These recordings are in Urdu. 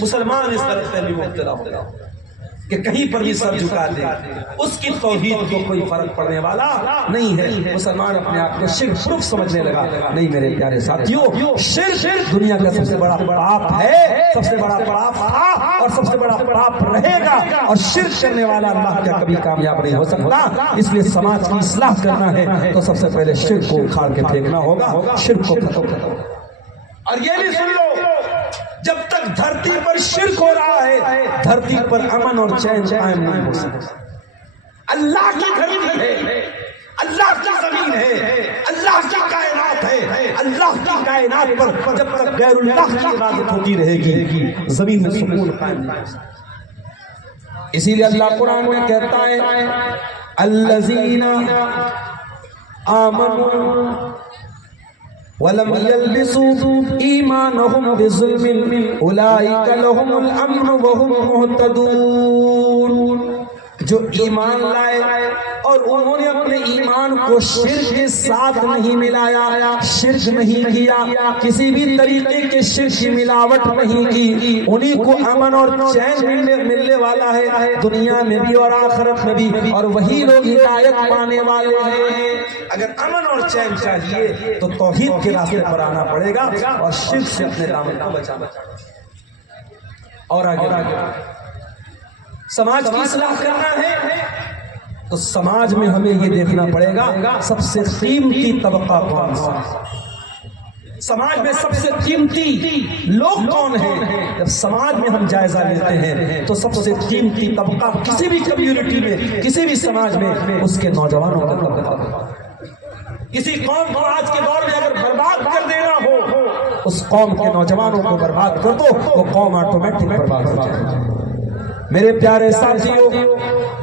مسلمان اس غلطی میں مبتلا ہو کہ کہیں پر بھی سر جھکا دے، اس کی توحید کو کوئی فرق پڑنے والا نہیں ہے۔ مسلمان اپنے آپ کو شرک پروف سمجھنے لگا۔ نہیں میرے پیارے ساتھیوں، شرک دنیا کا سب سے بڑا پاپ ہے، سب سے بڑا پاپ تھا اور سب سے بڑا پاپ رہے گا، اور شرک کرنے والا اللہ کیا کبھی کامیاب نہیں ہو سکتا۔ اس لیے سماج کی اصلاح کرنا ہے تو سب سے پہلے شرک کو اکھاڑ کے پھینکنا ہوگا، شرک کو ختم کرنا ہوگا۔ اور یہ بھی سن لو، جب تک دھرتی پر شرک ہو رہا ہے دھرتی پر امن اور چین قائم نہیں ہو سکتا۔ اللہ کی دھرتی ہے، اللہ کی زمین ہے، اللہ کی کائنات ہے، اللہ کی کائنات پر جب تک غیر اللہ کی عبادت ہوتی رہے گی زمین میں سکون قائم نہیں ہو سکتا۔ اسی لیے اللہ قرآن میں کہتا ہے الذین آمنوا وَلَمْ يَلْبِسُوا إِيمَانَهُمْ بِظُلْمٍ أُولَئِكَ لَهُمُ الْأَمْنُ وَهُمْ مُهْتَدُونَ۔ جو ایمان لائے اور انہوں نے اپنے ایمان کو شرک کے ساتھ نہیں ملایا، شرک نہیں کیا، کسی بھی طریقے کے شرک کی ملاوٹ نہیں کی، انہی کو امن اور چین ملنے والا ہے دنیا میں بھی اور آخرت میں بھی، اور وہی لوگ ہدایت پانے والے ہیں۔ اگر امن اور چین چاہیے تو توحید کے راستے پر آنا پڑے گا اور شرک سے اپنے دامن کو بچانا۔ اور آگے سماج کی اصلاح کرنا ہے تو سماج میں ہمیں یہ دیکھنا پڑے گا سب سے قیمتی طبقہ کون سا، سماج میں سب سے قیمتی لوگ کون ہیں۔ جب سماج میں ہم جائزہ لیتے ہیں تو سب سے قیمتی طبقہ کسی بھی کمیونٹی میں، کسی بھی سماج میں اس کے نوجوانوں کا طبقہ۔ کسی قوم کو آج کے دور میں اگر برباد کر دینا ہو، اس قوم کے نوجوانوں کو برباد کر دو، وہ قوم آٹومیٹک برباد ہو جائے گی۔ میرے پیارے ساتھیوں،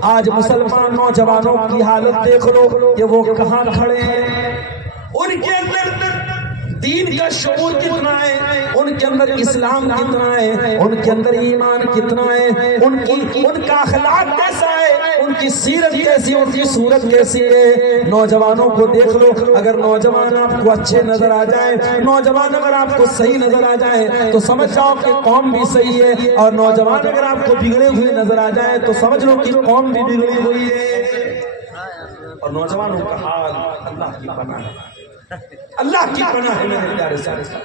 آج مسلمان نوجوانوں کی حالت دیکھ لو کہ وہ کہاں کھڑے ہیں۔ ان کے اندر دین کا شعور کتنا ہے، ان کے اندر اسلام کتنا ہے، ان کے اندر ایمان کتنا ہے، ان کا اخلاق کیسا ہے، ان کی سیرت کیسی، ان کی صورت کیسی ہے۔ نوجوانوں کو دیکھ لو، اگر نوجوان آپ کو اچھے نظر آ جائیں، نوجوان اگر آپ کو صحیح نظر آ جائیں تو سمجھ جاؤ کہ قوم بھی صحیح ہے، اور نوجوان اگر آپ کو بگڑے ہوئے نظر آ جائیں تو سمجھ لو کہ قوم بھی بگڑی ہوئی ہے۔ اور نوجوانوں کا حال اللہ کی پناہ ہے، اللہ کی پناہ ہے میرے پیارے ساتھیو۔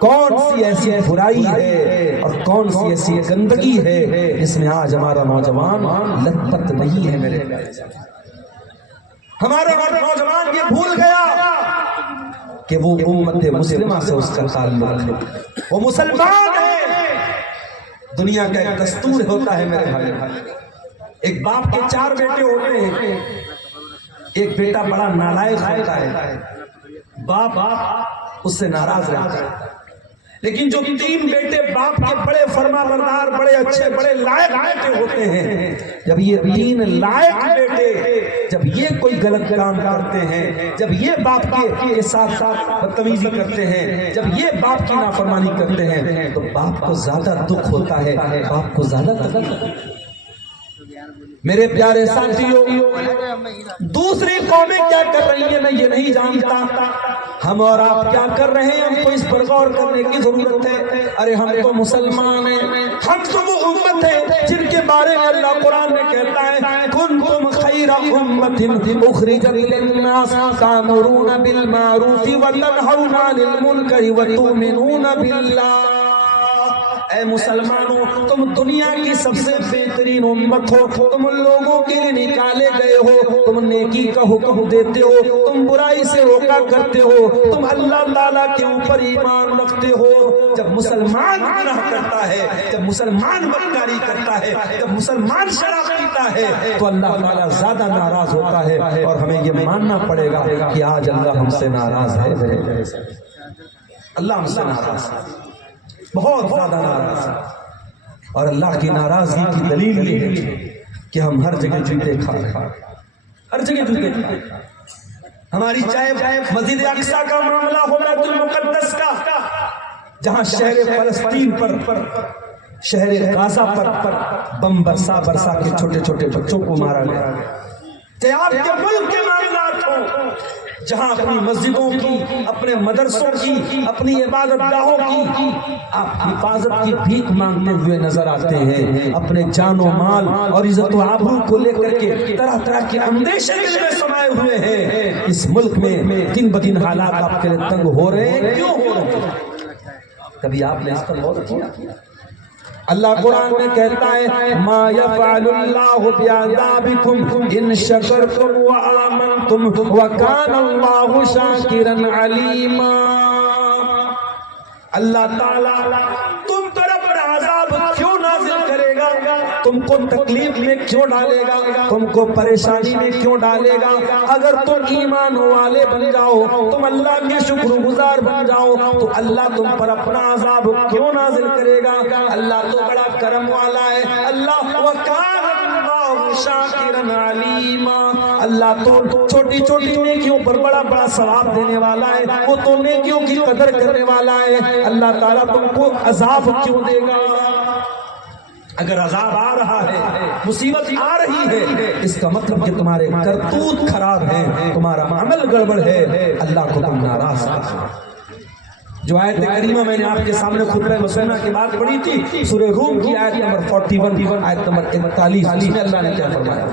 کون سی ایسی برائی ہے اور کون سی ایسی گندگی ہے جس میں آج ہمارا نوجوان لت پت نہیں ہے میرے پیارے ساتھیو۔ ہمارا نوجوان یہ بھول گیا کہ وہ امت مسلمہ سے اس کا تعلق ہے، وہ مسلمان ہے۔ دنیا کا ایک دستور ہوتا ہے میرے بھائی، ایک باپ کے 4 بیٹے ہوتے ہیں، ایک بیٹا بڑا نالائق ہوتا ہے، باپ اس سے ناراض رہتا ہے، لیکن جو 3 بیٹے باپ کے بڑے فرما بردار، بڑے اچھے، بڑے لائق بیٹے ہوتے ہیں، جب یہ 3 لائق بیٹے جب یہ کوئی غلط کام کرتے ہیں، جب یہ باپ کے ساتھ بدتمیزی کرتے ہیں، جب یہ باپ کی نافرمانی کرتے ہیں تو باپ کو زیادہ دکھ ہوتا ہے، باپ کو زیادہ تکلیف ہوتی ہے۔ میرے پیارے ساتھیوں، دوسری قومیں کیا کر رہی ہیں میں یہ نہیں جانتا، ہم اور آپ کیا کر رہے ہیں ہم کو اس پر غور کرنے کی ضرورت ہے۔ ارے ہم تو مسلمان ہیں، ہم تو وہ امت ہے جن کے بارے میں اللہ قرآن میں کہتا ہے کنتم خیر امت اخرجت للناس تأمرون بالمعروف وتنہون عن المنکر وتؤمنون باللہ۔ اے مسلمانوں، تم دنیا کی سب سے بہترین امت ہو، تم لوگوں کے لیے نکالے گئے ہو، تم نیکی کا حکم دیتے ہو، تم برائی سے روکا کرتے ہو، تم اللہ تعالیٰ کے اوپر ایمان رکھتے ہو۔ جب مسلمان گناہ کرتا ہے، جب مسلمان بدکاری کرتا ہے، جب مسلمان شراب پیتا ہے تو اللہ تعالیٰ زیادہ ناراض ہوتا ہے، اور ہمیں یہ ماننا پڑے گا کہ آج اللہ ہم سے ناراض ہے، اللہ ہم سے ناراض ہے، بہت زیادہ ناراض ہے۔ اور اللہ کی ناراضگی کی دلیل یہ ہے کہ ہم ہر جگہ جوتے کھا رہے ہیں، ہر جگہ جوتے کھا رہے ہیں۔ ہماری چاہے مسجد اقصی کا معاملہ ہو، بیت المقدس کا، جہاں شہر فلسطین پر، شہر غزہ پر بم برسا کے چھوٹے چھوٹے بچوں کو مارا گیا، چاہے آپ کے ملک کے معاملات ہوں، جہاں اپنی مسجدوں کی، اپنے مدرسوں کی، اپنی عبادت گاہوں کی آپ حفاظت کی بھیک مانگتے ہوئے نظر آتے ہیں، اپنے جان و مال اور عزت و آبرو کو لے کر کے طرح طرح کے اندیشے دل میں سمائے ہوئے ہیں۔ اس ملک میں دن بدن حالات آپ کے لیے تنگ ہو رہے ہیں، کیوں ہو رہے ہیں؟ کبھی آپ نے اس پر غور کیا؟ اللہ قرآن میں کہتا ہے ما یفعل اللہ بعذابکم ان شکرتم وآمنتم وکان اللہ شاکرا علیما۔ اللہ تعالیٰ تم پر اپنا عذاب کیوں نازل کرے گا، تم کو تکلیف میں کیوں ڈالے گا، تم کو پریشانی میں کیوں ڈالے گا؟ اگر تم ایمان والے بن جاؤ، تم اللہ کے شکر گزار بن جاؤ تو اللہ تم پر اپنا عذاب کیوں نازل کرے گا؟ اللہ تو بڑا کرم والا ہے، اللہ وکان اللہ شاکرا علیما، اللہ تو چھوٹی چھوٹی نیکیوں پر بڑا بڑا ثواب دینے والا ہے، وہ تو نیکیوں کی قدر کرنے والا ہے۔ اللہ تعالیٰ تم کو عذاب کیوں دے گا؟ اگر عذاب آ رہا ہے، مصیبت آ رہی ہے، اس کا مطلب کہ تمہارے کرتوت خراب ہے، تمہارا عمل گڑبڑ ہے، اللہ کو تم ناراض کرو۔ جو آیت کریمہ میں نے آپ کے سامنے خطبہ مسنہ کی بات پڑھی تھی، سورہ روم کی آیت نمبر 41، آیت نمبر 41، اس میں اللہ نے کیا فرمایا؟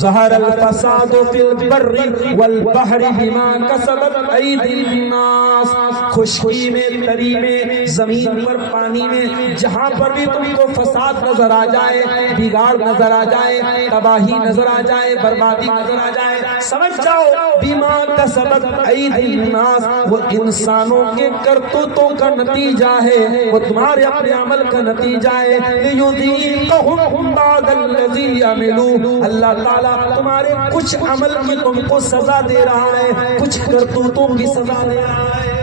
ظہر الفساد فی البر والبحر بما کسبت ایدی الناس، خشکی میں، تری میں، زمین پر، پانی میں، جہاں پر بھی تم کو فساد نظر آ جائے، بگاڑ نظر آ جائے، تباہی نظر آ جائے، بربادی نظر آ جائے، سمجھ جاؤ بما کسبت ایدی الناس، وہ انسانوں کے کرتوتوں کا نتیجہ ہے، وہ تمہارے اپنے عمل کا نتیجہ ہے۔ لیذیقہم بعض الذی عملوا، اللہ تعالیٰ تمہارے کچھ عمل کی تم کو سزا دے رہا ہے، کچھ کرتوتوں کی سزا دے رہا ہے۔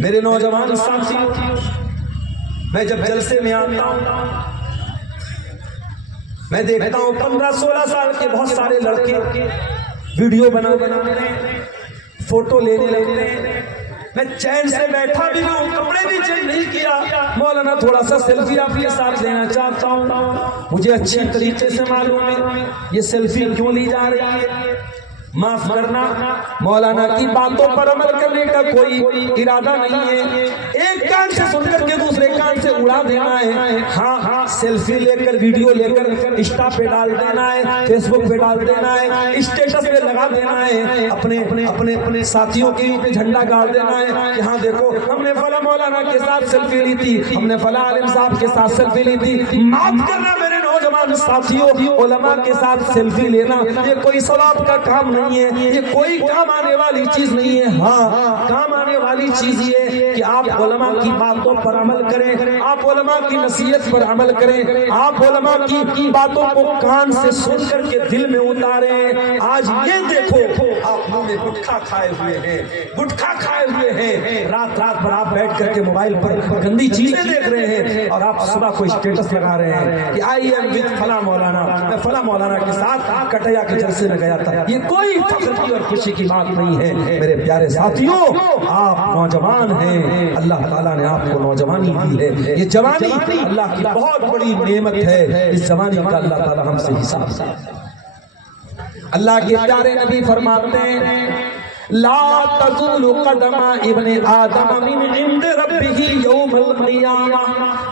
میرے نوجوان ساتھی، میں جب جلسے میں آتا ہوں میں دیکھتا ہوں 15-16 سال کے بہت سارے لڑکے ویڈیو بنانے، فوٹو لینے لگتے ہیں۔ میں چین سے بیٹھا بھی ہوں، کپڑے بھی چینج نہیں کیا، مولانا تھوڑا سا سیلفی آپ کے ساتھ لینا چاہتا ہوں۔ مجھے اچھی طریقے سے معلوم ہے یہ سیلفی کیوں لی جا رہی ہے۔ معاف کرنا، مولانا کی باتوں پر عمل کرنے کا کوئی ارادہ نہیں ہے، ایک کان سے سن کر کے دوسرے کان سے اڑا دینا ہے۔ ہاں سیلفی لے کر، ویڈیو لے کر انسٹا پہ ڈال دینا ہے، فیس بک پہ ڈال دینا ہے، اسٹیٹس پہ لگا دینا ہے، اپنے ساتھیوں کے پہ جھنڈا گاڑ دینا ہے کہ ہاں دیکھو ہم نے فلاں مولانا کے ساتھ سیلفی لی تھی، ہم نے فلاں عالم صاحب کے ساتھ سیلفی لی تھی۔ معاف کرنا میرے نوجوان ساتھیوں، علماء کے ساتھ سیلفی لینا یہ کوئی ثواب کا کام نہیں ہے، یہ کوئی کام آنے والی چیز نہیں ہے۔ ہاں کام آنے والی چیز یہ کہ آپ علماء کی باتوں پر عمل کریں، آپ علماء کی نصیحت پر عمل کریں، آپ علماء کی باتوں کو کان سے سن کر کے دل میں اتاریں۔ آج یہ دیکھو آپ منہ میں گٹکھا کھائے ہوئے ہیں، گٹکھا کھائے ہوئے ہیں، رات پر آپ بیٹھ کر کے موبائل پر گندی چیزیں دیکھ رہے ہیں، اور آپ صبح کو اسٹیٹس لگا رہے ہیں کہ آئی ایم وتھ فلاں مولانا، میں فلاں مولانا کے ساتھ کٹیا کے جلسے میں گیا تھا۔ یہ کوئی فخر کی اور خوشی کی بات نہیں ہے میرے پیارے ساتھیوں۔ آپ نوجوان ہیں، اللہ تعالیٰ نے آپ کو نوجوانی دی ہے، یہ جوانی اللہ کی بہت بڑی نعمت ہے، اس جوانی کا اللہ تعالیٰ ہم سے حساب۔ اللہ کے پیارے نبی فرماتے ہیں لا تزول قدم ابن آدم من عند ربہ یوم القیامہ،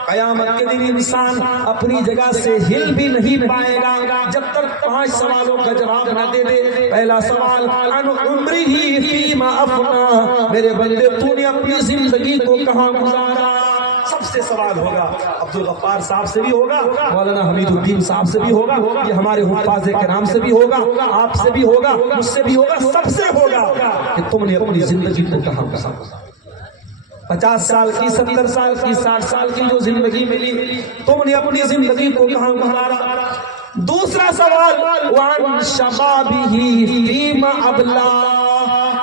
قیامت کے دن انسان اپنی جگہ سے ہل بھی نہیں پائے گا جب تک 5 سوالوں کا جواب نہ دے دے۔ پہلا سوال عن عمرہ فیما افنا، میرے بندے تو نے اپنی زندگی کو کہاں گزارا؟ سب سے سوال ہوگا، عبدالغفار صاحب سے بھی ہوگا، مولانا حمید الدین صاحب سے بھی ہوگا، یہ ہمارے حفاظ کرام سے بھی ہوگا، آپ سے بھی ہوگا، مجھ سے بھی ہوگا، سب سے ہوگا کہ تم نے اپنی زندگی کو کہاں گزارا۔ 50 سال کی، 70 سال کی، 60 سال کی جو زندگی ملی، تم نے اپنی زندگی کو کہاں گزارا؟ دوسرا سوال وعن شبابہ فیما ابلا،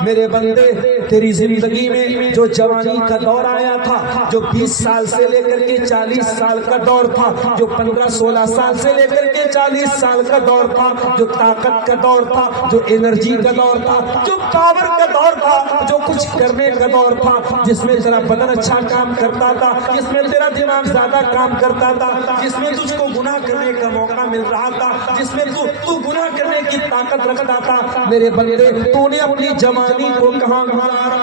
میرے بندے تیری زندگی میں جو جوانی کا دور آیا تھا، جو 20 سال سے لے کر کے 40 سال کا دور تھا، جو 15-16 سال سے لے کر کے 40 سال کا دور تھا، جو طاقت کا دور تھا، جو انرجی کا دور تھا، جو پاور کا دور تھا، جو کچھ کرنے کا دور تھا، جس میں تیرا بدن اچھا کام کرتا تھا، جس میں تیرا دماغ زیادہ کام کرتا تھا، جس میں تجھ کو گناہ کرنے کا موقع مل رہا تھا، جس میں تو گناہ کرنے کی طاقت رکھتا تھا، میرے بندے تو نے اپنی جوانی کو کہاں گزارا؟